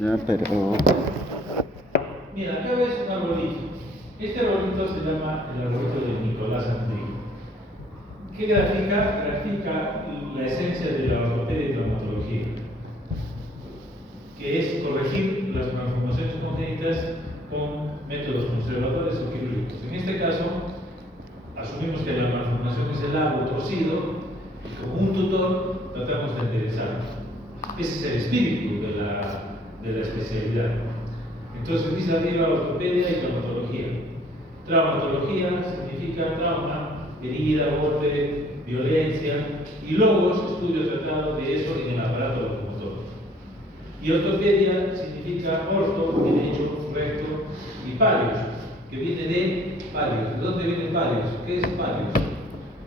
Ya, pero... Mira, acá ves un arbolito. Este arbolito se llama el arbolito de Nicolás Antiguo. ¿Qué grafica? Grafica la esencia de la ortopedia y traumatología, que es corregir las malformaciones congénitas con métodos conservadores o quirúrgicos. En este caso, asumimos que la malformación es el árbol torcido y como un tutor tratamos de enderezarlo. Ese es el espíritu de la especialidad. Entonces dice arriba ortopedia y traumatología. Traumatología significa trauma, herida, golpe, violencia, y logos, estudio tratado de eso en el aparato locomotor. Y ortopedia significa orto, derecho, recto, y parios, que viene de parios. ¿De dónde viene parios? ¿Qué es parios?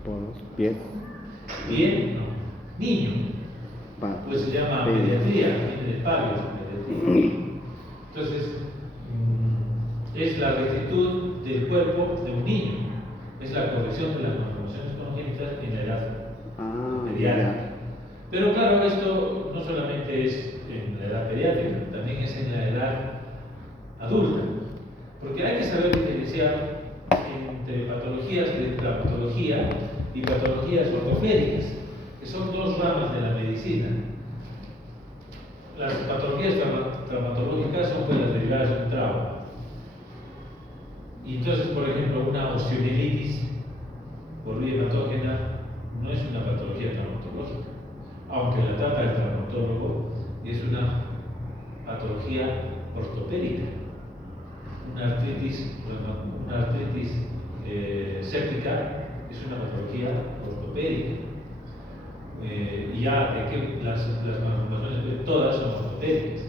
Por pies. Bien, no. Niño. Pues se llama pediatría, viene de parios, pediatría. Entonces, es la rectitud del cuerpo de un niño, es la corrección de las malformaciones congénitas en la edad pediátrica. Pero claro, esto no solamente es en la edad pediátrica, también es en la edad adulta, porque hay que saber diferenciar entre patologías de traumatología y patologías ortopédicas, que son dos ramas de la medicina. Las patologías traumatológicas son las derivadas de un trauma. Y entonces, por ejemplo, una osteomielitis por vía hematógena no es una patología traumatológica, aunque la trata el traumatólogo, es una patología ortopédica. Una artritis séptica es una patología ortopédica. Y ya de que las malformaciones todas son ortopédicas.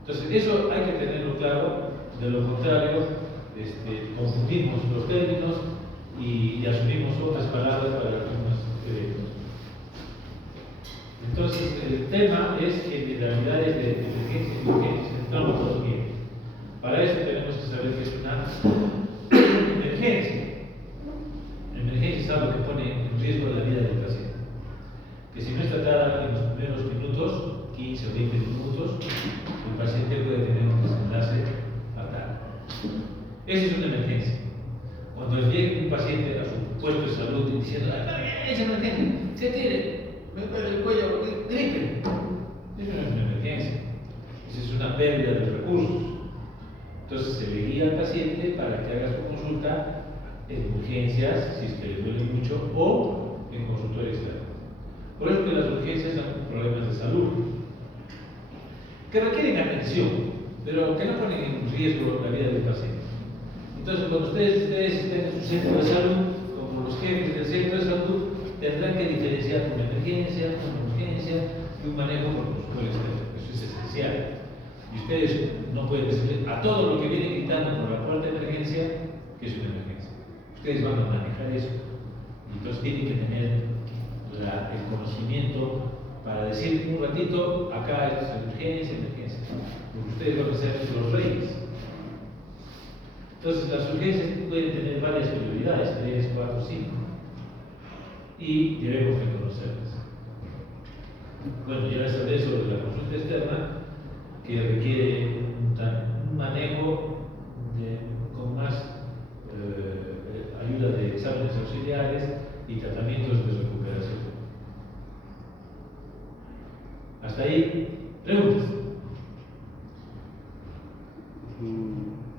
Entonces, eso hay que tenerlo claro, de lo contrario, confundimos los términos y asumimos otras palabras para algunos eventos. Entonces, el tema es generalidades de emergencia y urgencia en traumatología. Para eso tenemos que saber que es una emergencia. Emergencia es algo que pone en riesgo la vida del paciente. Que si no es tratada en los primeros minutos, 15 o 20 minutos, el paciente puede tener un desenlace fatal. Esa es una emergencia. Cuando llegue un paciente a su puesto de salud diciendo, es emergencia, se tire, me duele el cuello, gripe. Eso no es una emergencia. Esa es una pérdida de recursos. Entonces se le guía al paciente para que haga su consulta en urgencias, si es que le duele mucho, o en consultorio externo. Por eso que las urgencias son problemas de salud que requieren atención, pero que no ponen en riesgo la vida del paciente. Entonces, cuando ustedes estén en su centro de salud, como los jefes del centro de salud, tendrán que diferenciar una emergencia, una urgencia y un manejo por consultorio externo. Eso es esencial. Y ustedes no pueden decirle a todo lo que viene gritando por la puerta de emergencia que es una emergencia. Ustedes van a manejar eso. Y entonces tienen que tener el conocimiento para decir un ratito, acá esto es emergencia, emergencia. Porque ustedes van a ser los reyes. Entonces las urgencias pueden tener varias prioridades, 3, 4, 5. Y debemos reconocerlas. Bueno, ya les hablé sobre la consulta externa, que requiere un manejo con más ayuda de exámenes auxiliares y tratamientos de recuperación. Hasta ahí, preguntas.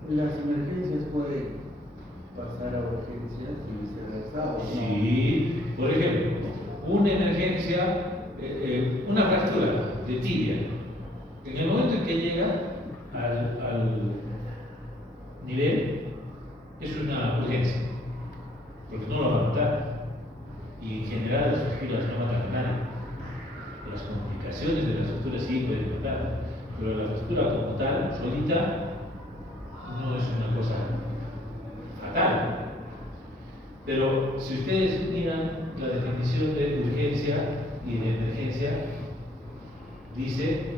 Las emergencias pueden pasar a urgencias y viceversa. Sí, por ejemplo, una emergencia, una fractura de tibia. En el momento en que llega al nivel, es una urgencia, porque no lo va a matar. Y en general las fracturas no matan a nadie. Las complicaciones de las fracturas sí pueden matar, pero la fractura como tal, solita, no es una cosa fatal. Pero si ustedes miran la definición de urgencia y de emergencia, dice: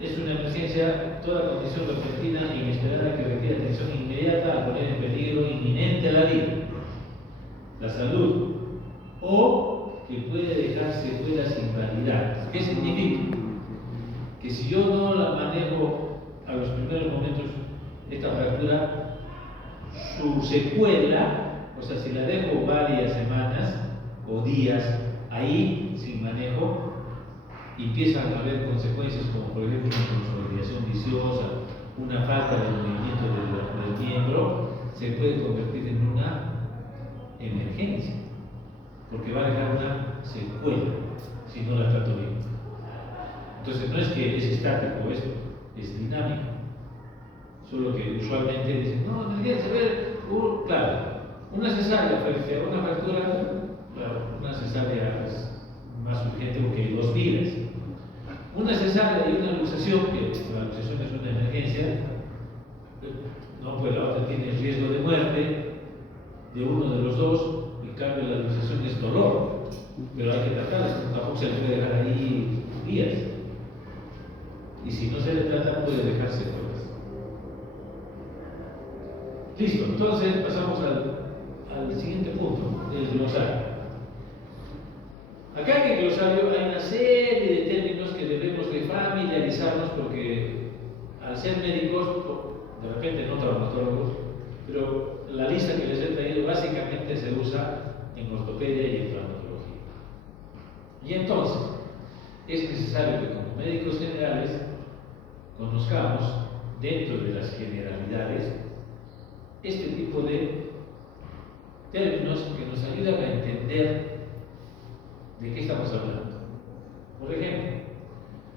es una emergencia toda condición repentina e inesperada que requiere atención inmediata a poner en peligro inminente la vida, la salud, o que puede dejar secuelas invalidantes. ¿Qué significa? que si yo no la manejo a los primeros momentos, esta fractura, su secuela, o sea, si la dejo varias semanas o días ahí sin manejo, empiezan a haber consecuencias como por ejemplo una consolidación viciosa, una falta de movimiento del miembro, se puede convertir en una emergencia, porque va a dejar una secuela si no la trato bien. Entonces no es que es estático esto, es dinámico. Solo que usualmente dicen, no, emergencia, a ver, claro, una cesárea frente a una fractura, claro, una cesárea es más urgente porque hay 2 vidas. Una cesárea y una luxación, que la luxación es una emergencia, no, pues la otra tiene riesgo de muerte de uno de los dos, en cambio la luxación es dolor, pero hay que tratarla, tampoco se le puede dejar ahí días. Y si no se le trata, puede dejar secuelas. Listo, entonces pasamos al siguiente punto, el glosario. Acá en el glosario hay una serie de términos que debemos de familiarizarnos porque al ser médicos, de repente no traumatólogos, pero la lista que les he traído básicamente se usa en ortopedia y en traumatología. Y entonces, es necesario que como médicos generales conozcamos dentro de las generalidades este tipo de términos que nos ayudan a entender de qué estamos hablando. Por ejemplo,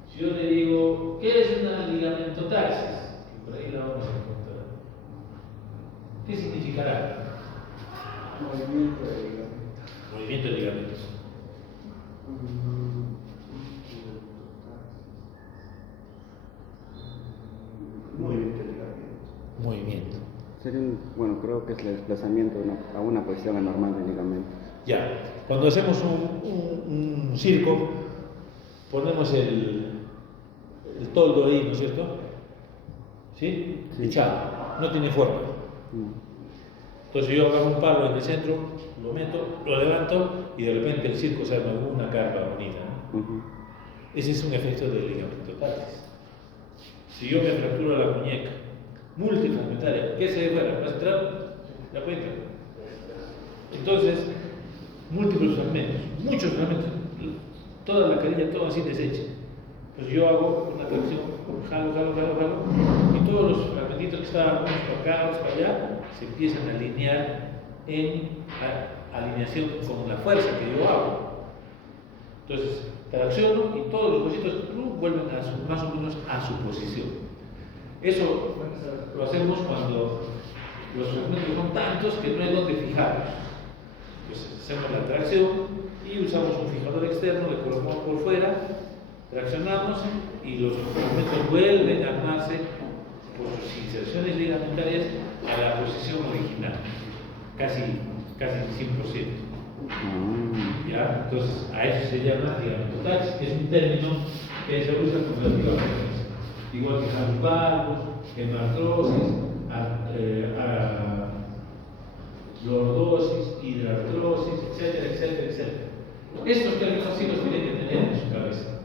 si yo le digo, ¿qué es una ligamentotaxis? Que por ahí la vamos a encontrar. ¿Qué significará? Movimiento de ligamento. Movimiento de ligamentos. Movimiento de ligamento. Movimiento. Sería bueno, creo que es el desplazamiento a una posición anormal del ligamento. Ya, cuando hacemos un circo, ponemos el toldo ahí, ¿no es cierto? ¿Sí? Sí. Echado, no tiene forma. Entonces yo agarro un palo en el centro, lo meto, lo levanto y de repente el circo se arma una carga bonita, ¿no? Ese es un efecto del ligamentotaxis. Si yo me fracturo la muñeca multifragmentaria, ¿qué se fuera? ¿Vas a entrar? La cuenta. Entonces, múltiples fragmentos, muchos fragmentos, toda la carilla, todo así deshecha. Pues yo hago una tracción, jalo, y todos los fragmentitos que estaban unos para acá, otros para allá, se empiezan a alinear en alineación con la fuerza que yo hago. Entonces, tracciono y todos los huesitos vuelven más o menos a su posición. Eso lo hacemos cuando los fragmentos son tantos que no hay donde fijarlos. Pues hacemos la tracción y usamos un fijador externo, le colocamos por fuera, traccionamos y los fragmentos vuelven a armarse por sus inserciones ligamentarias a la posición original, casi 100%. ¿Ya? Entonces, a eso se llama ligamentotaxis, que es un término que se usa con relativa frecuencia. Igual que lumbalgos, hemartrosis, lordosis, hidrartrosis, etcétera. Estos términos sí los tienen que tener en su cabeza.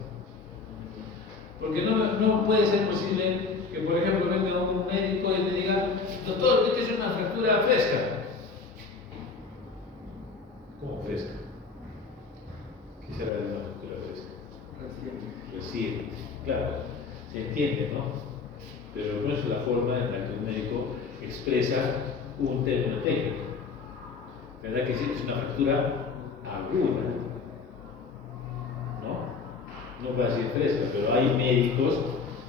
Porque no puede ser posible que, por ejemplo, venga un médico y me diga, doctor, esta es una fractura fresca. ¿Cómo fresca? ¿Qué será de una fractura fresca? Reciente. Claro, se entiende, ¿no? Pero no es la forma en la que un médico expresa un término técnico. ¿Verdad que sí? Es una fractura aguda, ¿no? No puede decir fresca, pero hay médicos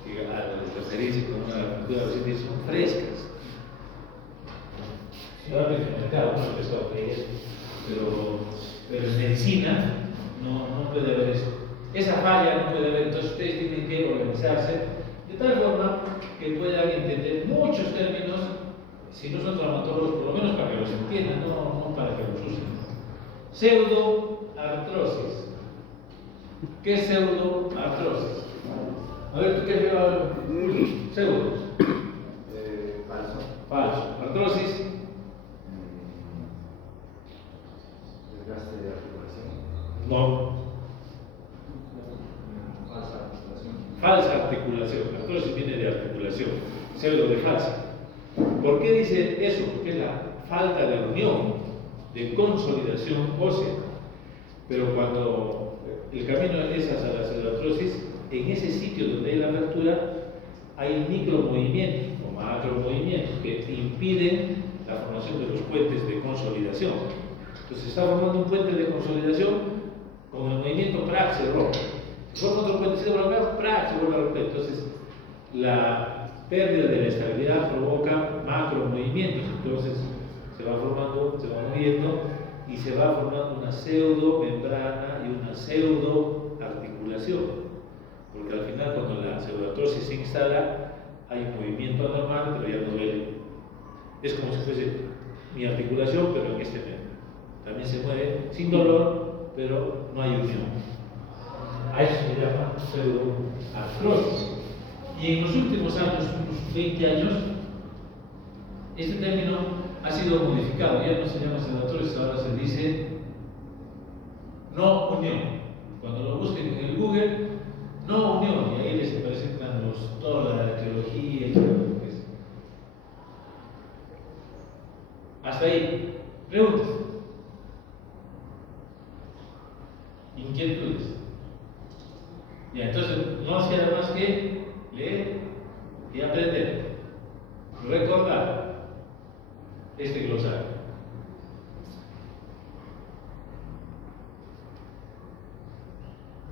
que al referirse con una fractura reciente son frescas. Solamente en el mercado, no he pescado que es, pero en medicina no puede haber eso. Esa falla no puede haber, entonces ustedes tienen que organizarse de tal forma que puedan entender muchos términos, si no son traumatólogos, por lo menos para que los entiendan, no para que los usen. Pseudoartrosis. ¿Qué es pseudoartrosis? A ver, ¿tú qué es pseudo? Falso. Falso. Artrosis. Desgaste de articulación. No. Falsa articulación. falsa articulación. La artrosis viene de articulación, pseudo de falsa. ¿Por qué dice eso? Porque es la falta de unión, de consolidación ósea. Pero cuando el camino es hacia la pseudoartrosis, en ese sitio donde hay la fractura, hay micromovimientos o macromovimientos que impiden la formación de los puentes de consolidación. Entonces se está formando un puente de consolidación con el movimiento ¡prac! Se rompe. Se forma otro puente, se vuelve a ¡prac! Se vuelve a romper. Entonces la pérdida de la estabilidad provoca macromovimientos. Entonces se va formando, se va moviendo y se va formando una pseudo membrana y una pseudo articulación. Porque al final, cuando la pseudoartrosis se instala, hay un movimiento anormal, pero ya no duele. Es como si fuese mi articulación, pero en este medio. También se mueve sin dolor, pero no hay unión. A eso se llama pseudoartrosis. Y en los últimos años, unos 20 años, este término ha sido modificado. Ya no se llama pseudoartrosis, ahora se dice no unión. Cuando lo busquen en el Google, no unión, y ahí les presentan toda la etiología y todo lo que es. Hasta ahí. Preguntas. Inquietudes. Ya, entonces no hace nada más que leer y aprender. Recordar este glosario.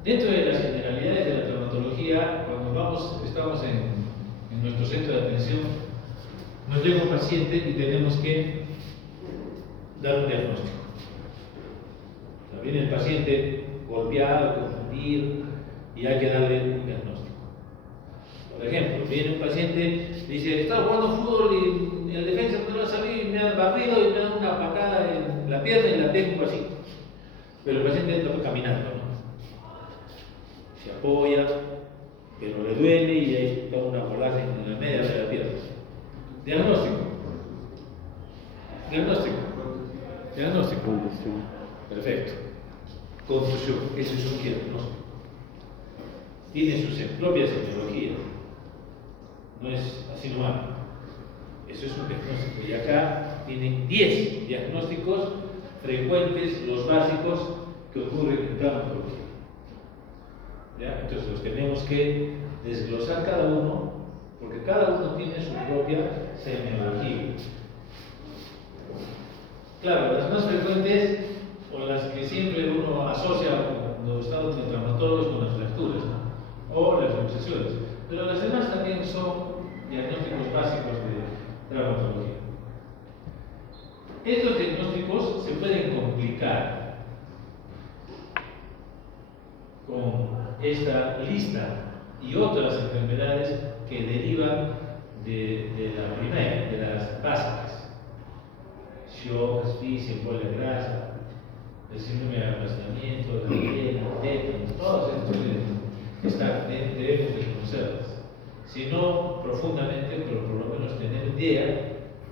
Dentro de las generalidades de la traumatología, cuando estamos en nuestro centro de atención, nos llega un paciente y tenemos que dar un diagnóstico. O sea, viene el paciente golpeado, confundido, y hay que darle un diagnóstico. Por ejemplo, viene un paciente, dice, estaba jugando fútbol y el defensa no va a salir, me ha barrido y me da una patada en la pierna y la tengo así. Pero el paciente está caminando, ¿no? Se apoya, pero le duele y ahí está una molaza en la media de la pierna. Diagnóstico. Condición. Perfecto. Confusión. Ese es un diagnóstico. Tiene sus propias etiologías. No es así nomás. Eso es un diagnóstico. Y acá tienen 10 diagnósticos frecuentes, los básicos, que ocurren en traumatología. ¿Ya? Entonces los tenemos que desglosar cada uno, porque cada uno tiene su propia semiología. Claro, las más frecuentes o las que siempre uno asocia cuando está de traumatólogos con las fracturas, ¿no? O las luxaciones, pero las demás también son diagnósticos básicos de traumatología. Estos diagnósticos se pueden complicar con esta lista y otras enfermedades que derivan de la primera, de las básicas. Shock, asfixia, embolia grasa, el síndrome de aplastamiento, de la piel, tétanos, todas estas debemos de conocerlas. Si no profundamente, pero por lo menos tener idea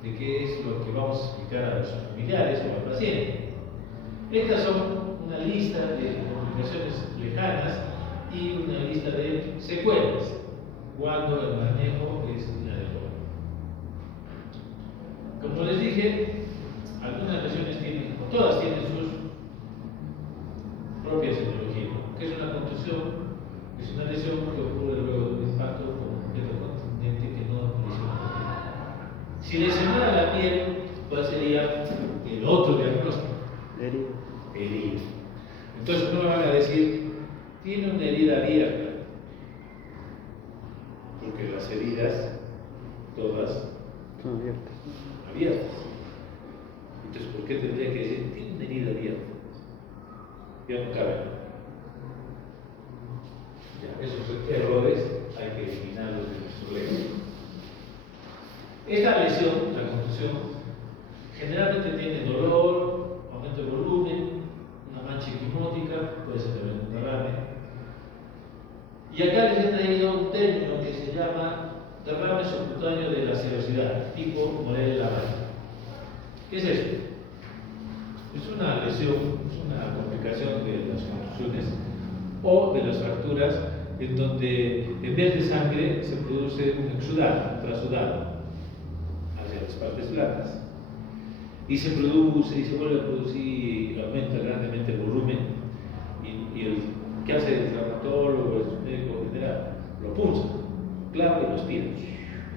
de qué es lo que vamos a explicar a los familiares o al paciente. Estas son una lista de complicaciones lejanas y una lista de secuelas cuando el manejo es inadecuado. Como les dije, algunas lesiones tienen, o todas tienen sus propias etiologías. ¿Qué es una contusión? Es una lesión que ocurre luego de un impacto con un objeto contundente que no lesiona. Si lesionara la piel, ¿cuál sería el otro diagnóstico? Herida. Entonces no me van a decir, tiene una herida abierta, porque las heridas, todas, Son abiertas. Entonces, ¿por qué tendría que decir, tiene una herida abierta? Ya no cabe. Ya, esos errores hay que eliminarlos de nuestro léxico. Esta lesión, la contusión, generalmente tiene dolor, aumento de volumen, una mancha equimótica, puede ser también un derrame. Y acá les he traído un término que se llama derrame subcutáneo de la serosidad, tipo Morel-Lamar. ¿Qué es esto? Es una lesión, es una complicación de las contusiones o de las fracturas en donde en vez de sangre se produce un exudado, un trasudado hacia las partes blandas. Y se vuelve a producir, aumenta grandemente el volumen. Y el que hace el traumatólogo, el médico general, lo punza, clava y lo aspira.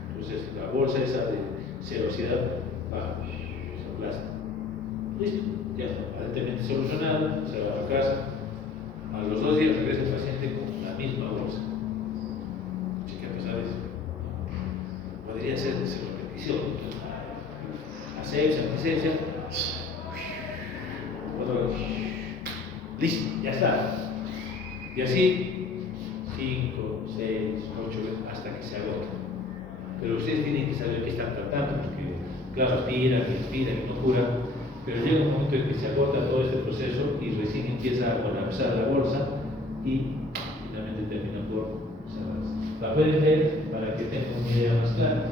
Entonces la bolsa esa de serosidad baja, se aplasta. Listo, ya está, aparentemente solucionado, se va a casa. A los 2 días regresa el paciente con la misma bolsa. ¿Qué ha pasado eso? Podría ser de repetición. Asepsia, antisepsia. Otra vez. Listo, ya está. Y así, 5, 6, 8 veces hasta que se agote. Pero ustedes tienen que saber qué están tratando, porque, claro, aspiran, y no curan. Pero llega un momento en que se agota todo este proceso y recién empieza a colapsar la bolsa y finalmente termina por cerrarse. La pueden ver para que tengan una idea más clara.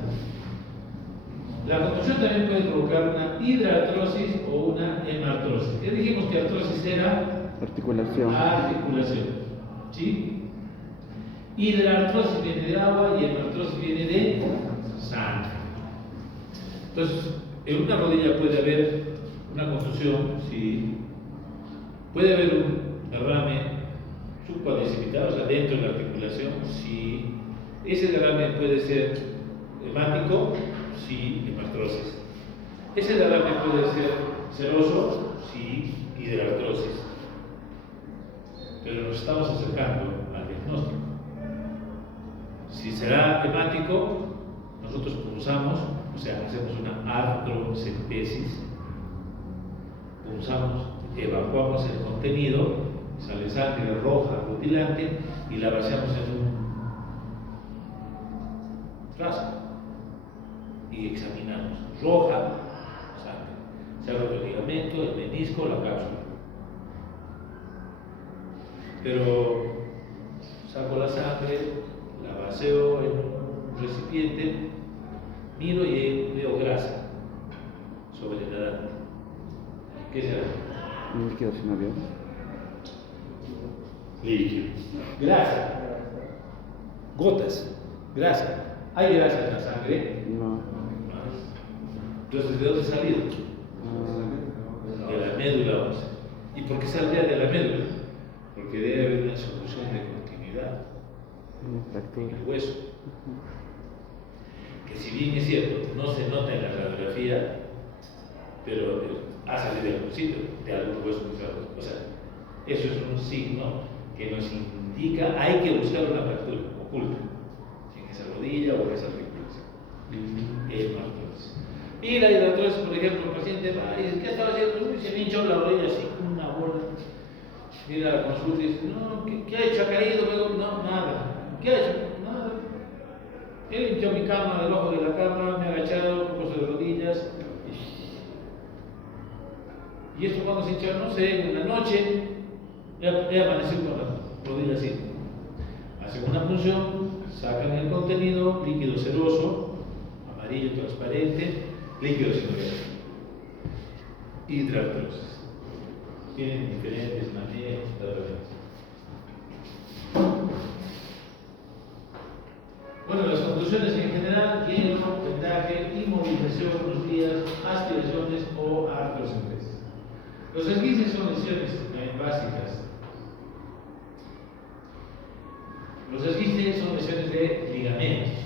La contusión también puede provocar una hidrartrosis o una hemartrosis. Ya dijimos que artrosis era Articulación. articulación. ¿Sí? Hidrartrosis viene de agua y hemartrosis viene de sangre. Entonces, en una rodilla puede haber una contusión, sí. Puede haber un derrame subcuadricipital, o sea, dentro de la articulación, sí. Ese derrame puede ser hemático, sí, hemartrosis. Ese derrame puede ser seroso, sí, hidrartrosis. Pero nos estamos acercando al diagnóstico. Si será hemático, nosotros punzamos, o sea, hacemos una artrocentesis, punzamos, evacuamos el contenido, sale sangre roja rutilante y la vaciamos en un frasco y examinamos. Roja, sangre. Se abre el ligamento, el menisco, la cápsula. Pero saco la sangre, la vacío en un recipiente, miro y veo grasa sobre el edad. ¿Qué será? Un líquido sinovial. Líquido. Grasa. Gotas. Grasa. ¿Hay grasa en la sangre? No. Entonces, ¿de dónde ha salido? De la médula ósea. ¿Y por qué saldría de la médula? Porque debe haber una solución de continuidad Una en fractura. el hueso. Que si bien es cierto, no se nota en la radiografía, pero ha salido de algún sitio, de algún hueso cruzado. O sea, eso es un signo que nos indica, hay que buscar una fractura oculta, en esa rodilla o en esa articulación. Hemartrosis. Y la hidratrosis, por ejemplo, el paciente va y dice, ¿qué estaba haciendo? Uy, se me hinchó la rodilla así con una bola. Mira la consulta y dice, no, ¿qué ha hecho? ¿Ha caído? Luego, no, nada. ¿Qué ha hecho? Nada. Él limpió mi cama, el ojo de la cama, me ha agachado, un poco de rodillas. Y esto cuando se hincha, no sé, en la noche, he amanecido con la rodilla así. Hacen una punción, sacan el contenido, líquido seroso, amarillo transparente, líquido sinovial. Hidrartrosis. Tienen diferentes manejos, tratamientos. Bueno, las conclusiones en general: hielo, vendaje, inmovilización unos días, aspiraciones o artrocentesis. Los esguinces son lesiones básicas. Los esguinces son lesiones de ligamentos.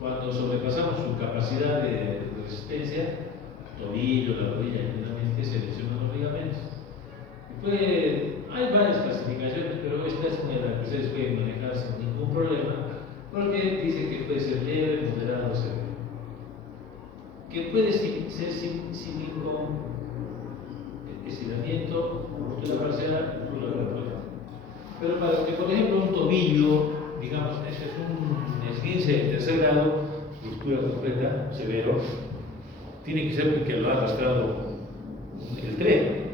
Cuando sobrepasamos su capacidad de resistencia, tobillo, la rodilla, generalmente se lesionan los ligamentos. Hay varias clasificaciones, pero esta es una de las que ustedes pueden manejar sin ningún problema, porque dice que puede ser leve, moderado o severo. Que puede ser sin ningún estiramiento, ruptura parcial, ruptura completa. Pero para que, por ejemplo, un tobillo, digamos, ese es un esguince de tercer grado, ruptura completa, severo, tiene que ser porque lo ha arrastrado el tren,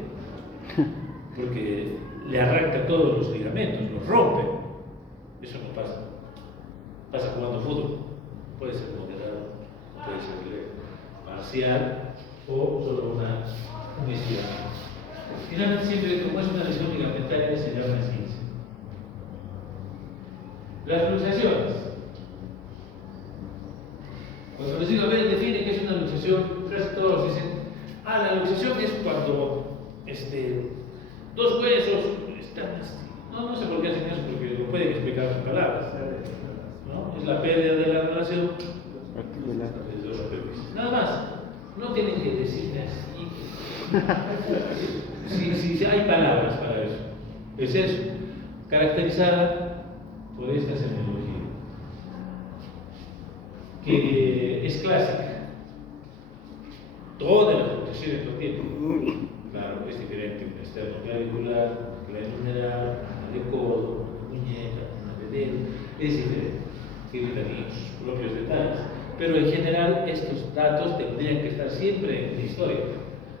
porque le arranca todos los ligamentos, los rompe. Eso no pasa. Pasa jugando fútbol. Puede ser moderado, puede ser leve, parcial o solo un estiramiento. Finalmente, siempre como es una lesión ligamentaria, se llama esguince. Las luxaciones. Cuando les digo, a ver, define qué es una luxación, casi todos dicen, la luxación es cuando dos huesos están así. No sé por qué hacen eso, porque lo pueden explicar con palabras. ¿No? Es la pérdida de la relación. Nada más. No tienen que decir así. Sí, hay palabras para eso. Es eso, caracterizada por esta semiología, que es clásica. Todas las luxaciones lo tienen. Claro, es diferente una esternoclavicular, clavicular, una de codo, una de muñeca, una de dedo, es diferente. Tiene también sus propios detalles. Pero en general estos datos tendrían que estar siempre en la historia.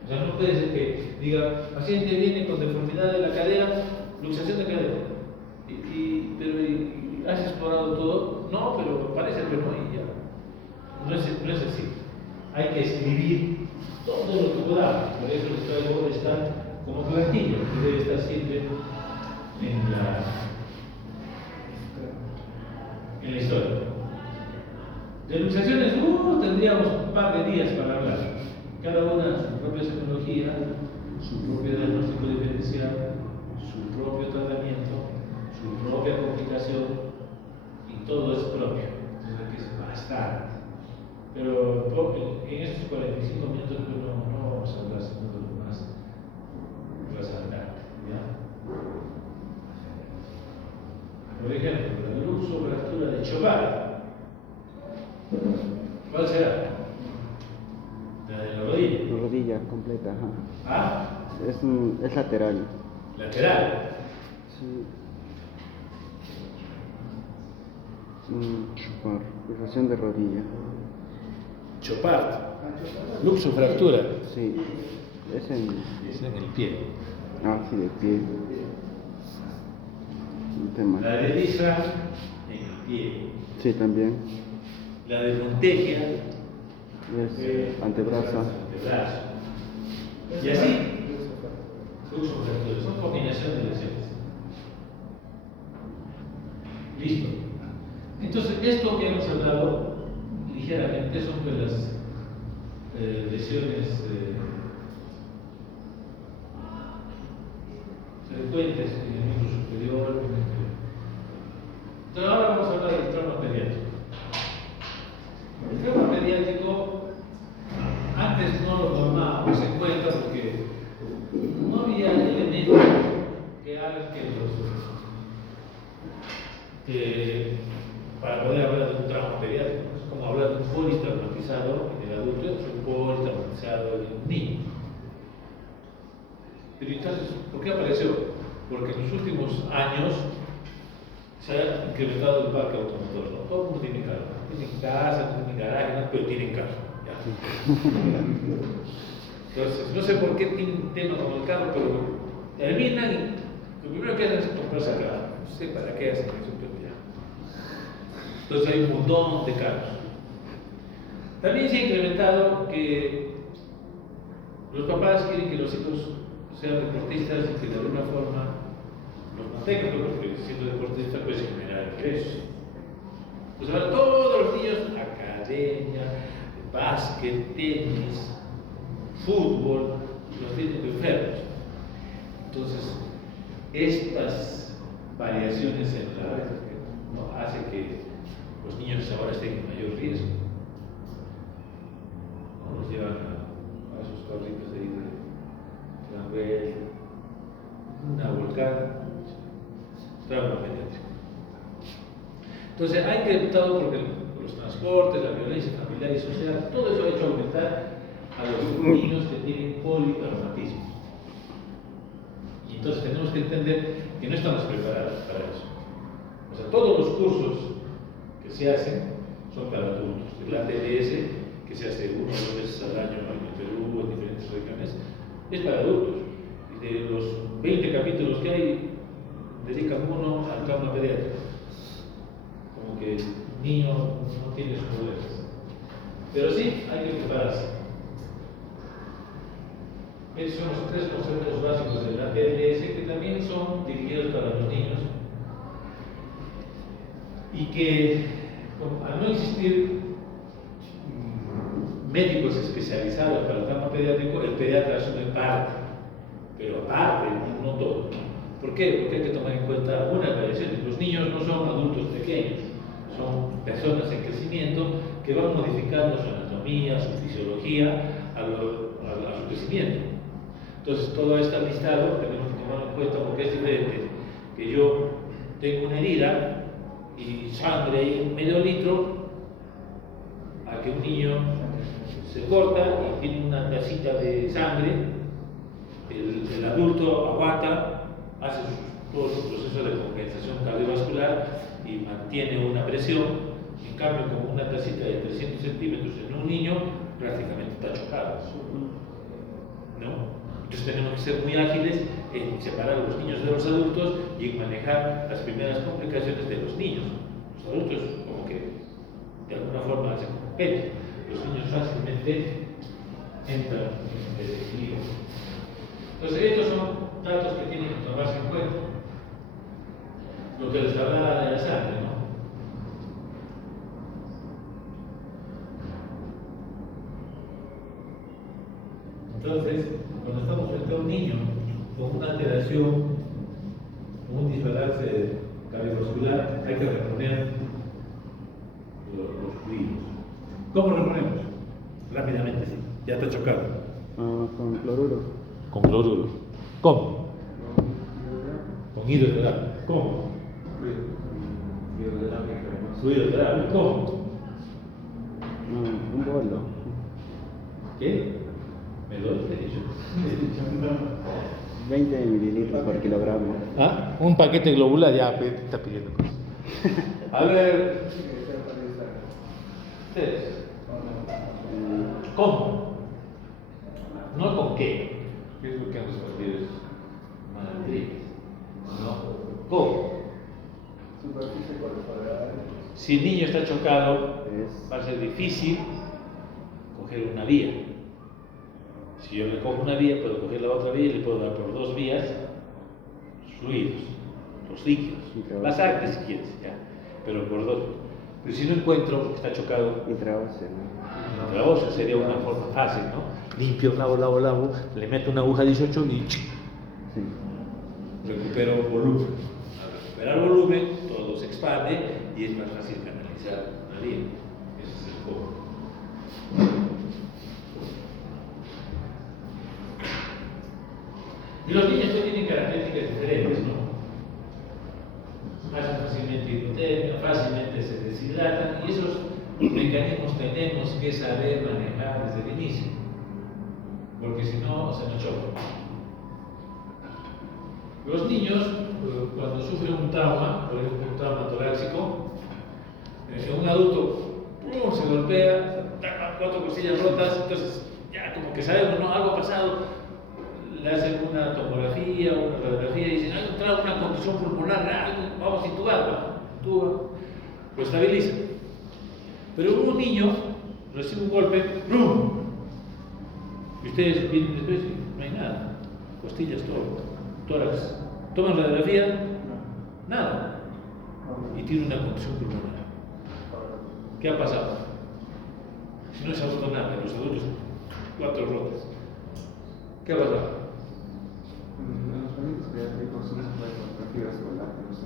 O sea, no puede ser que diga, paciente viene con deformidad de la cadera, luxación de cadera. Pero ¿has explorado todo? No, pero parece que no, y ya. No es así. Hay que escribir todo lo que podamos. Por eso el estado está como plantilla, que debe estar siempre en la historia. De luxaciones, tendríamos un par de días para hablar. Cada una su propia semiología, su propio diagnóstico diferencial, su propio tratamiento, su propia complicación, y todo es propio. Entonces, que es bastante. Pero en estos 45 minutos no vamos a hablar sino de lo más trascendente. Por ejemplo, la luxofractura de Chopard. ¿Cuál será? La de la rodilla. La rodilla completa, ajá. Es lateral. Lateral. Sí. Chopard, fijación de rodilla. Chopard. Luxofractura. Sí, es en el pie. Sí, de pie. Un tema. La de Lisa en el pie. Sí, también. La de Montegia es antebrazo. Y así, luxofractura. Son combinaciones de lesiones. Listo. Entonces, esto que hemos hablado ligeramente son de las lesiones frecuentes en el miembro superior. Entonces, ahora vamos a hablar del trauma pediátrico. El trauma pediátrico, antes no lo tomábamos en cuenta porque no había elementos que hagan para poder hablar de un trauma pediátrico. Es como hablar de un politraumatizado en el adulto, es un politraumatizado en un niño. Pero entonces, ¿por qué apareció? Porque en los últimos años se ha incrementado el parque automotor, ¿no? Todo el mundo tiene carro. Tienen casa, no tienen garaje, ¿no? Pero tienen carro. ¿Ya? Entonces, no sé por qué tienen un tema como el carro, pero terminan y lo primero que hacen es comprarse carro. No sé para qué hacen eso, pero ya. Entonces hay un montón de carros. También se ha incrementado que los papás quieren que los hijos sean deportistas y que de alguna forma los mantengan, porque siendo deportista puedes generar ingresos. Pues ahora todos los niños, academia, básquet, tenis, fútbol, los tienen enfermos. Entonces, estas variaciones en la hacen que los niños ahora estén en mayor riesgo. Los llevan a esos carritos de vuelta, una volcán, trauma pediátrico. Entonces ha incrementado porque los transportes, la violencia familiar y social, todo eso ha hecho aumentar a los niños que tienen politraumatismo. Y entonces tenemos que entender que no estamos preparados para eso. O sea, todos los cursos que se hacen son para adultos. La TLS, que se hace 1 o 2 veces al año en Perú, en diferentes regiones, es para adultos. Y de los 20 capítulos que hay, dedican uno al trauma pediátrico. Como que el niño no tiene sus problemas. Pero sí, hay que prepararse. Estos son los 3 conceptos básicos de la TLS que también son dirigidos para los niños. y que al no existir médicos especializados para el trauma pediátrico, el pediatra asume parte, pero aparte, no todo. ¿Por qué? Porque hay que tomar en cuenta algunas variaciones. Los niños no son adultos pequeños, son personas en crecimiento que van modificando su anatomía, su fisiología a su crecimiento. Entonces, todo este listado tenemos que tomarlo en cuenta porque es diferente que yo tengo una herida y sangre ahí medio litro a que un niño se corta y tiene una tacita de sangre, el adulto aguanta, hace todo su proceso de compensación cardiovascular y mantiene una presión. En cambio, con una tacita de 300 centímetros en un niño, prácticamente está chocado, ¿no? Entonces tenemos que ser muy ágiles en separar a los niños de los adultos y en manejar las primeras complicaciones de los niños. Los adultos como que de alguna forma hacen pequeños, los niños fácilmente entran en desequilibrio. Entonces estos son datos que tienen que tomarse en cuenta. Lo que les hablaba de la sangre, ¿no? Entonces, cuando estamos frente a un niño con una alteración, con un disbalance cardiovascular, hay que reponer los fluidos. ¿Cómo lo reponemos? Rápidamente, sí. Ya está chocado. Con cloruro. Con cloruro. ¿Cómo? Con hidroterapia. ¿Cómo? Fluidoterapia. ¿Cómo? Un bolo. ¿Qué? ¿Me lo he dicho? 20 mililitros por kilogramo. ¿Ah? Un paquete globular ya está pidiendo cosas. A ver. Ustedes. ¿Cómo? No con qué. ¿Qué es lo que han respondido? Malandrines. No. ¿Cómo? Superficie corporal. Si el niño está chocado, Es- va a ser difícil coger una vía. Si yo le cojo una vía, puedo coger la otra vía y le puedo dar por dos vías los fluidos, los líquidos, la sangre si quieres, ya, pero por dos. Pero si no encuentro, porque está chocado, Intraóseo, ¿no? intraóseo sería una forma fácil, ¿no? Limpio, lavo, le meto una aguja 18 y Sí. recupero volumen. Al recuperar volumen, todo se expande y es más fácil canalizar la vía. Ese es el cómo. Y los niños que tienen características diferentes, ¿no? Hacen fácilmente hipotermia, fácilmente se deshidratan y esos mecanismos tenemos que saber manejar desde el inicio, porque si no se nos choca. Los niños, cuando sufren un trauma, por ejemplo un trauma torácico, un adulto ¡pum!, se golpea, saca 4 costillas rotas, entonces ya como que sabemos, ¿no? Algo ha pasado. Le hacen una tomografía, una radiografía y dicen, hay una contusión pulmonar, algo, vamos a intubar, lo estabiliza. Pero un niño recibe un golpe, ¡brum! Y ustedes vienen después y no hay nada, costillas, todo, tórax. Toman radiografía, nada, y tiene una contusión pulmonar. ¿Qué ha pasado? Si no es autonómica, los adultos, 4 rotas. ¿Qué ha pasado? En los pacientes pediátricos no se puede encontrar fibras colágenas,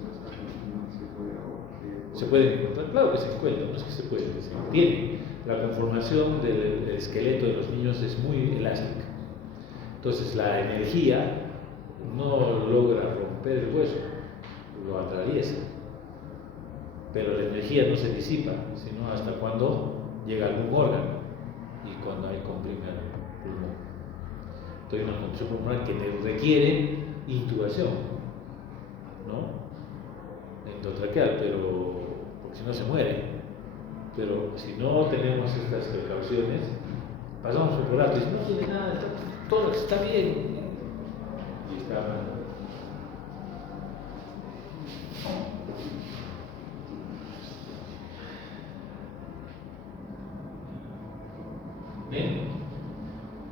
no se puede. Se puede encontrar, claro que se encuentra, no es que se puede, se tiene. La conformación del esqueleto de los niños es muy elástica. Entonces la energía no logra romper el hueso, lo atraviesa. Pero la energía no se disipa, sino hasta cuando llega a algún órgano y cuando hay comprime el pulmón. Entonces una contusión pulmonar que requiere intubación, ¿no? Endotraqueal, pero porque si no se muere. Pero si no tenemos estas precauciones, pasamos por alto y dicen, no tiene nada, todo está bien. Y está mal. ¿Ven?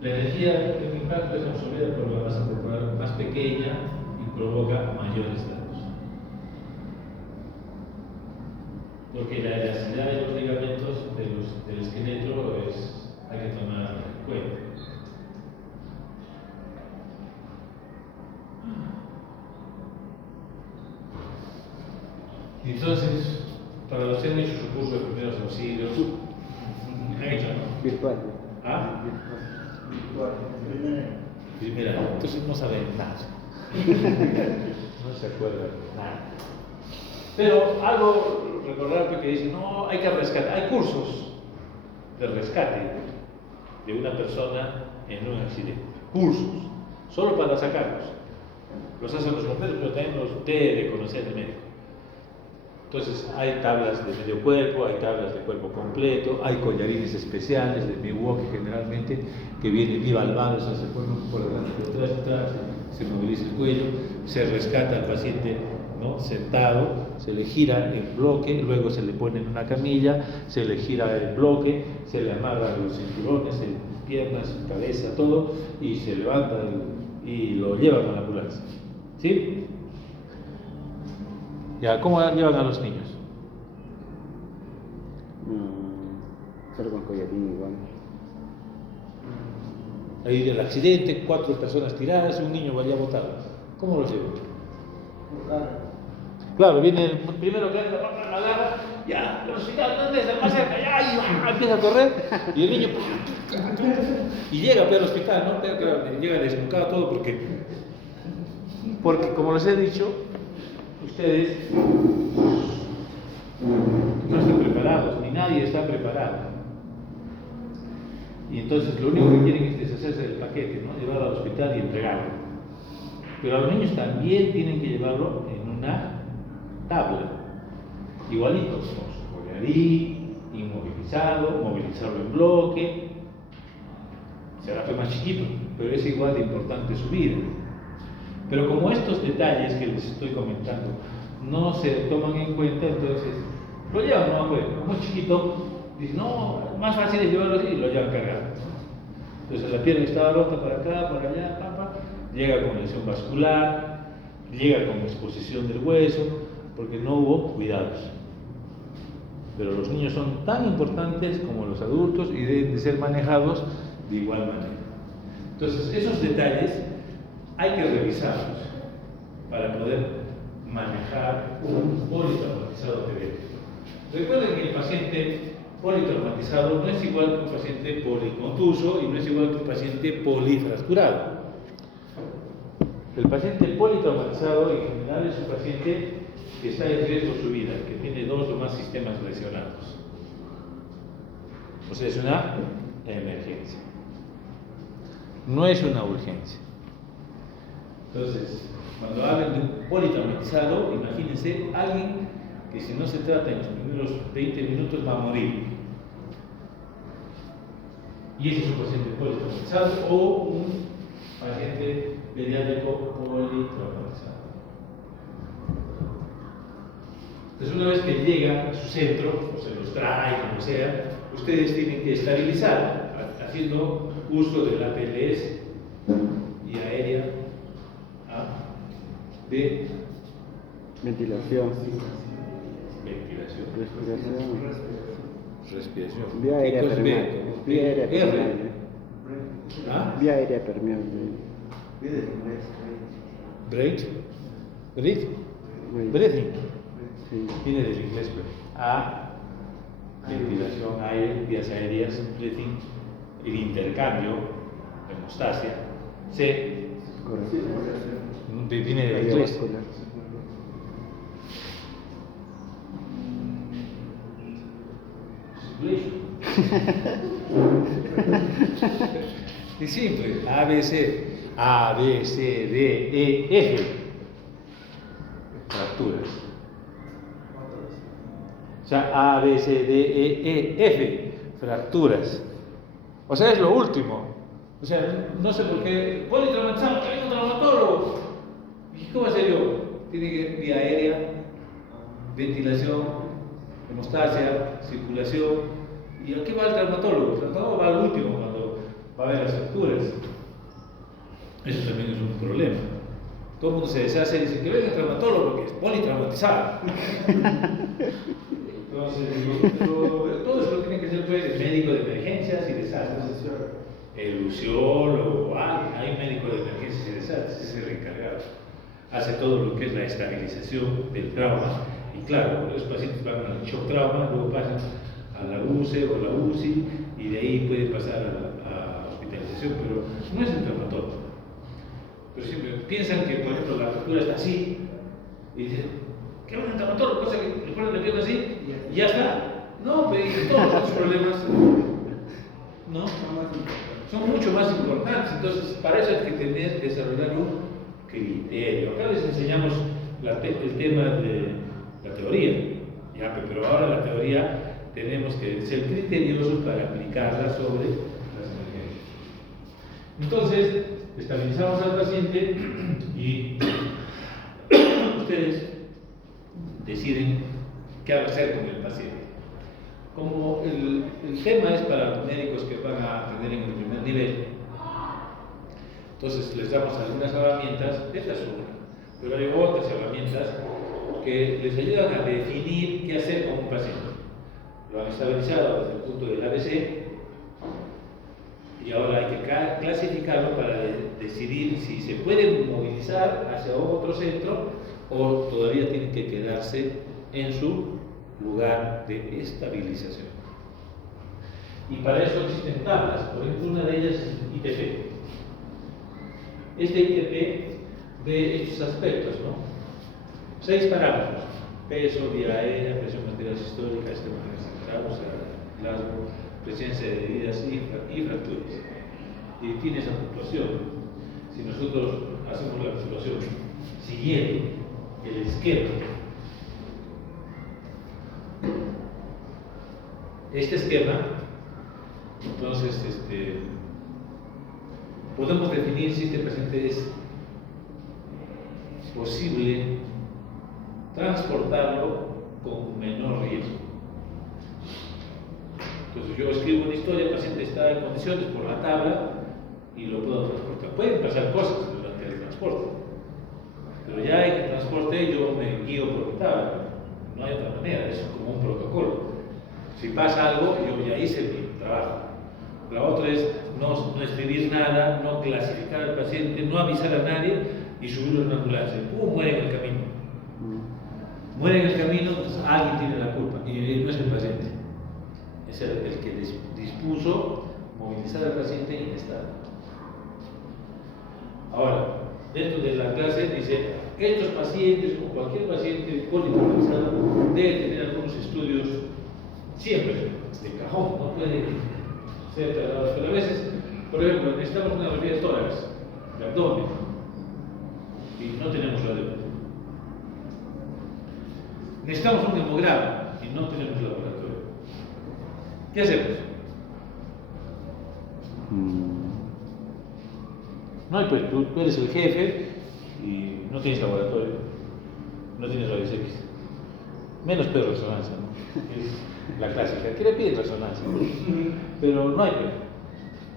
La energía de un impacto es absorbida por la masa corporal más pequeña y provoca mayores daños. porque la elasticidad de los ligamentos del esqueleto hay que tomar en cuenta. Entonces, para los que han hecho su curso de primeros auxilios, han hecho, ¿no? Virtual. ¿Ah? Virtual. Primera, entonces no saben nada. No se acuerdan de nada. Pero algo recordar que dicen, no, hay que rescatar, hay cursos de rescate de una persona en un accidente. Cursos, solo para sacarlos. Los hacen los bomberos, pero también los debe conocer el médico. Entonces hay tablas de medio cuerpo, hay tablas de cuerpo completo, hay collarines especiales de Milwaukee generalmente que vienen bivalvados, o sea, se ponen por delante, por atrás, se moviliza el cuello, se rescata al paciente, ¿no?, sentado, se le gira en bloque, luego se le pone en una camilla, se le gira en bloque, se le amarra los cinturones, en piernas, cabeza, todo, y se levanta y lo llevan a la ambulancia. ¿Sí? Ya, ¿cómo llevan a los niños? Solo con collarín igual. Ahí el accidente, 4 personas tiradas, un niño vaya botado. ¿Cómo lo llevan? Claro, viene el primero que entra, la agarra, ya, el hospital, ¿dónde está? Más cerca, ya, empieza a correr, y el niño, y llega al hospital, ¿no? Pero llega desnucado todo porque como les he dicho, ustedes no están preparados, ni nadie está preparado. Y entonces lo único que quieren es deshacerse del paquete, ¿no? Llevarlo al hospital y entregarlo. Pero a los niños también tienen que llevarlo en una tabla, igualito, con su collarín, inmovilizado, movilizarlo en bloque. Será más chiquito, pero es igual de importante su vida. Pero como estos detalles que les estoy comentando no se toman en cuenta, entonces lo llevan, no, pues, como es chiquito, dicen, no, más fácil es llevarlo así y lo llevan cargado. Entonces la pierna estaba rota para acá, para allá, llega con lesión vascular, llega con exposición del hueso, porque no hubo cuidados. Pero los niños son tan importantes como los adultos y deben de ser manejados de igual manera. Entonces esos detalles hay que revisarlos para poder manejar un politraumatizado pediátrico. Recuerden que el paciente politraumatizado no es igual que un paciente policontuso y no es igual que un paciente polifracturado. El paciente politraumatizado en general es un paciente que está en riesgo su vida, que tiene 2 o más sistemas lesionados. O sea, es una emergencia. No es una urgencia. Entonces, cuando hablan de un politraumatizado, imagínense alguien que si no se trata en los primeros 20 minutos va a morir. Y ese es un paciente politraumatizado o un paciente pediátrico politraumatizado. Entonces, una vez que llega a su centro, o se los trae, como sea, ustedes tienen que estabilizar haciendo uso de la PLS y aérea de Ventilación. Respiración. Vía aérea ¿Qué cosa es permeable. B? Vía aérea R. permeable. ¿Ah? Vía aérea permeable. Breath. Breath. Muy- Breathing. Sí. Viene del inglés, pues. A. Ventilación, aire, vías aéreas, breathing, el intercambio, hemostasia. C. Correcto. Viene del inglés. Cardiovascular. Es simple. A, B, C. A, B, C, D, E, F. Fracturas. O sea, A, B, C, D, E, F. Fracturas. O sea, es lo último. O sea, no sé por qué. Politraumatizado, hay un traumatólogo. ¿Y cómo hacer yo? Tiene que ir vía aérea, ventilación, hemostasia, circulación. ¿Y a qué va el traumatólogo? El traumatólogo va al último, cuando va a ver las fracturas. Eso también es un problema. Todo el mundo se deshace y dice que venga el traumatólogo porque es politraumatizado. Entonces, emergencias y desastres. El usiólogo, hay un médico de emergencias y desastres, ese es el encargado. Hace todo lo que es la estabilización del trauma. Y claro, los pacientes van al shock trauma, luego pasan a la UCE o la UCI y de ahí pueden pasar a hospitalización, pero no es un traumatólogo. Pero siempre piensan que, por ejemplo, la fractura está así y dicen, ¿qué es un traumatólogo? Cosa que le ponen la pierna así y ya está. No, pero y todos los otros problemas no son mucho más importantes. Entonces, para eso hay que desarrollar un criterio. Acá les enseñamos el tema de la teoría, ya, pero ahora la teoría tenemos que ser criteriosos para aplicarla sobre las emergencias. Entonces, estabilizamos al paciente y ustedes deciden qué hacer con el paciente. Como el tema es para médicos que van a atender en el primer nivel, entonces les damos algunas herramientas, esta es una, pero hay otras herramientas que les ayudan a definir qué hacer con un paciente. Lo han estabilizado desde el punto del ABC y ahora hay que clasificarlo para decidir si se puede movilizar hacia otro centro o todavía tiene que quedarse en su lugar de estabilización. Y para eso existen tablas, por ejemplo, una de ellas es ITP. Este ITP ve estos aspectos, ¿no? 6 parámetros: peso, vía aérea, presión arterial sistólica, causa, plasma, presencia de heridas y fracturas. Y tiene esa puntuación. Si nosotros hacemos la puntuación siguiendo el esquema, este esquema, entonces podemos definir si este paciente es posible transportarlo con menor riesgo. Entonces yo escribo una historia, el paciente está en condiciones por la tabla y lo puedo transportar. Pueden pasar cosas durante el transporte, pero ya en el transporte yo me guío por mi tabla, no hay otra manera, es como un protocolo. Si pasa algo, yo ya hice mi trabajo. La otra es no escribir nada, no clasificar al paciente, no avisar a nadie y subirlo en una ambulancia. Muere en el camino. Muere en el camino, entonces alguien tiene la culpa y no es el paciente. Es el que dispuso movilizar al paciente inestable. Ahora, dentro de la clase dice, estos pacientes o cualquier paciente politraumatizado debe tener algunos estudios siempre de cajón, no puede ser tratados, pero a veces, por ejemplo, necesitamos una radiografía de tórax, de abdomen, y no tenemos radiografía. Necesitamos un hemograma y no tenemos laboratorio. ¿Qué hacemos? No hay, pues tú eres el jefe y no tienes laboratorio, no tienes rayos X, menos pero resonancia, ¿no? Es la clásica, ¿qué le piden resonancia? Pero no hay pero.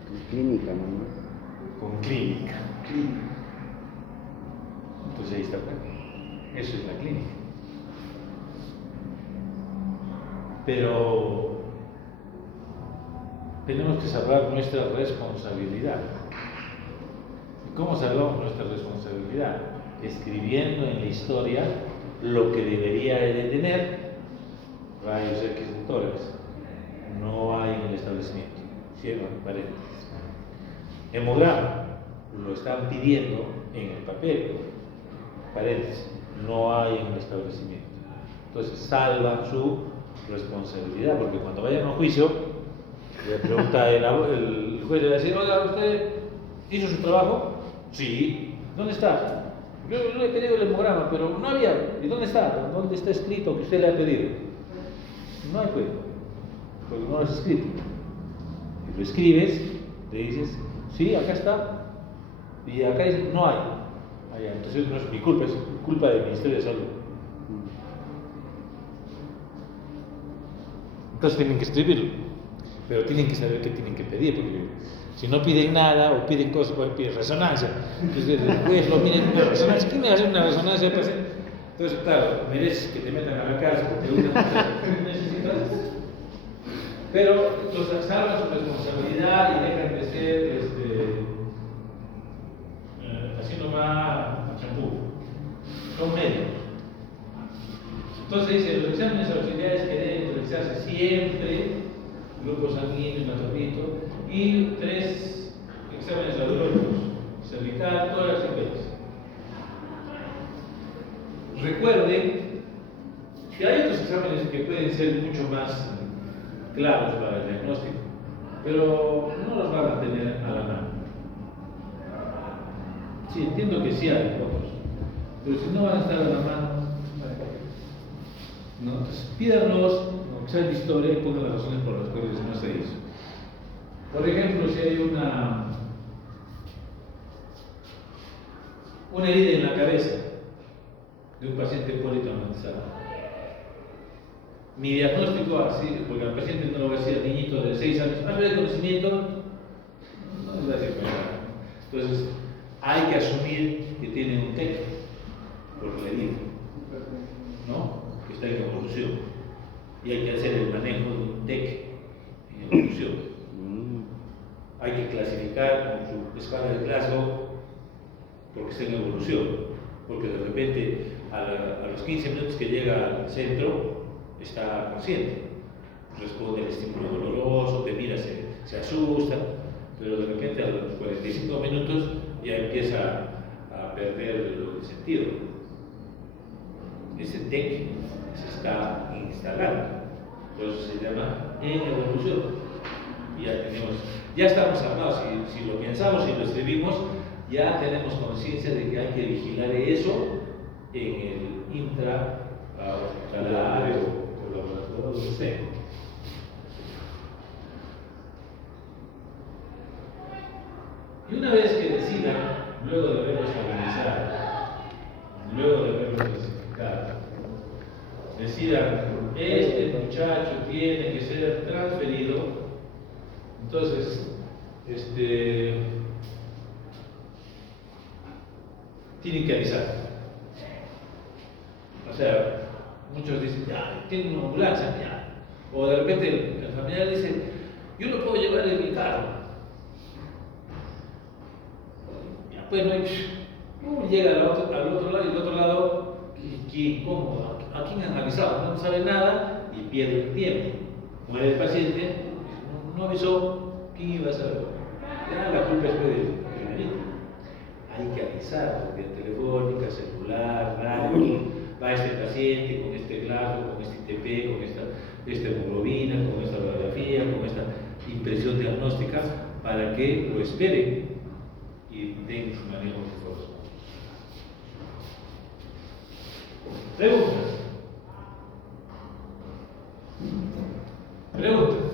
Con clínica, ¿no? Con clínica. Entonces ahí está, eso es la clínica. Pero tenemos que salvar nuestra responsabilidad. ¿Y cómo salvamos nuestra responsabilidad? Escribiendo en la historia lo que debería de tener rayos X de tórax. No hay en el establecimiento. Cierran paréntesis. Hemograma. Lo están pidiendo en el papel. Paréntesis. No hay en el establecimiento. Entonces salvan su responsabilidad, porque cuando vayan a un juicio, le pregunta el juez, le va a decir, oiga, ¿usted hizo su trabajo? Sí. ¿Dónde está? Yo le he pedido el hemograma, pero no había. ¿Y dónde está? ¿Dónde está escrito que usted le ha pedido? No hay, pues, porque no lo has escrito. Y lo escribes, le dices, sí, acá está. Y acá dice, no hay. Allá. Entonces no es mi culpa, es culpa del Ministerio de Salud. Entonces tienen que escribirlo, pero tienen que saber qué tienen que pedir, porque si no piden nada o piden cosas, pueden pedir resonancia. Entonces después lo miren, una resonancia, ¿quién me hace una resonancia? Entonces, claro, mereces que te metan a la cárcel, te necesitas. Pero entonces salvan su responsabilidad y dejan de ser así nomás champú. Son médicos. Entonces dice, los exámenes auxiliares que deben realizarse siempre, grupo sanguíneo, hematocrito, y 3 exámenes radiológicos, cervical, tórax y pecho. Recuerden que hay otros exámenes que pueden ser mucho más claros para el diagnóstico, pero no los van a tener a la mano. Sí, entiendo que sí hay otros, pero si no van a estar a la mano, ¿no? Entonces pídanlos, aunque sea de historia, y pongan las razones por las cuales no se hizo. Por ejemplo, si hay una herida en la cabeza de un paciente politraumatizado. Mi diagnóstico, así, porque al paciente no lo voy a decir al niñito de 6 años, ¿has de conocimiento? No les voy a decir nada. Entonces, hay que asumir que tiene un TEC por la herida, ¿no? Que está en evolución. Y hay que hacer el manejo de un TEC en evolución. Hay que clasificar con su escala de Glasgow porque está en evolución. Porque de repente, a los 15 minutos que llega al centro, está consciente, responde al estímulo doloroso, te mira, se asusta, pero de repente a los 45 minutos ya empieza a perder el sentido. Ese TEC se está instalando, por eso se llama en evolución. Ya estamos armados, si lo pensamos y lo escribimos, ya tenemos conciencia de que hay que vigilar eso en el intra-hospitalario o laboratorio donde esté. Y una vez que decidan, luego de haberlos organizado, luego de haberlos clasificado, decidan, este muchacho tiene que ser transferido, entonces, tienen que avisar. O sea, muchos dicen, ya, tiene una ambulancia, ya. O de repente el familiar dice, yo lo puedo llevar en mi carro. Ya, pues no llega al otro lado y del otro lado, ¿cómo? ¿A quién han avisado? No sabe nada y pierde el tiempo. Muere el paciente, no avisó, ¿quién iba a saber? Ya la culpa es del primerito. Hay que avisar, porque telefónica, celular, radio, va este paciente con este glaso, con este ITP, con esta hemoglobina, con esta radiografía, con esta impresión diagnóstica, para que lo esperen y den su manejo de esfuerzo. Preguntas. Preguntas.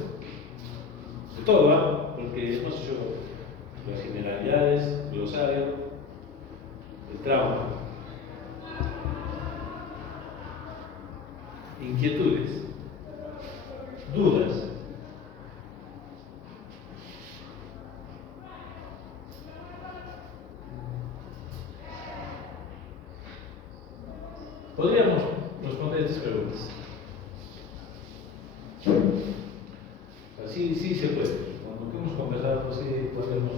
De todo, ¿ah? Porque hemos hecho las generalidades, glosario, el trauma. Inquietudes, dudas. Podríamos responder estas preguntas. Así sí se puede. Con lo que hemos conversado, pues sí podemos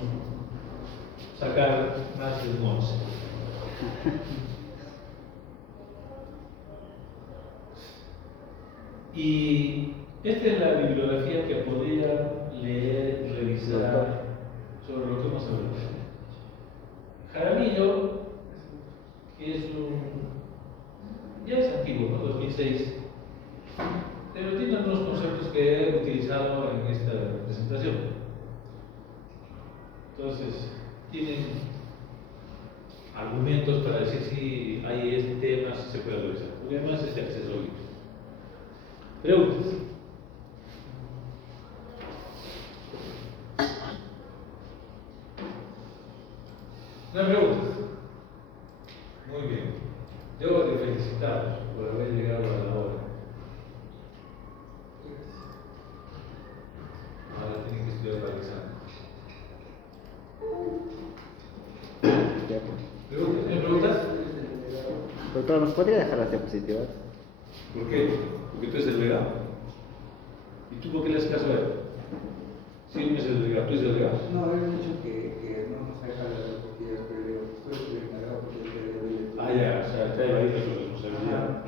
sacar más de un 11. Y esta es la bibliografía que podría leer, revisar sobre lo que hemos hablado. Jaramillo, que es ya es antiguo, ¿no? 2006, pero tiene algunos conceptos que he utilizado en esta presentación. Entonces, tienen argumentos para decir si hay este tema, si se puede revisar. Porque además es de acceso libre. Preguntas. ¿No hay preguntas? Muy bien. Debo de felicitarlos por haber llegado a la hora. Ahora tienen que estudiar para el examen. ¿Preguntas? ¿No hay preguntas? Doctor, ¿nos podría dejar las diapositivas? ¿Por qué? Porque tú eres el vegano. ¿Y tú por qué le haces caso a él? Si él no es el delegado, tú eres el delegado. No, él me ha dicho que no nos deja de ver porque yo estoy encargado porque yo quería ver. Ah, ya, o sea, está evadido su responsabilidad.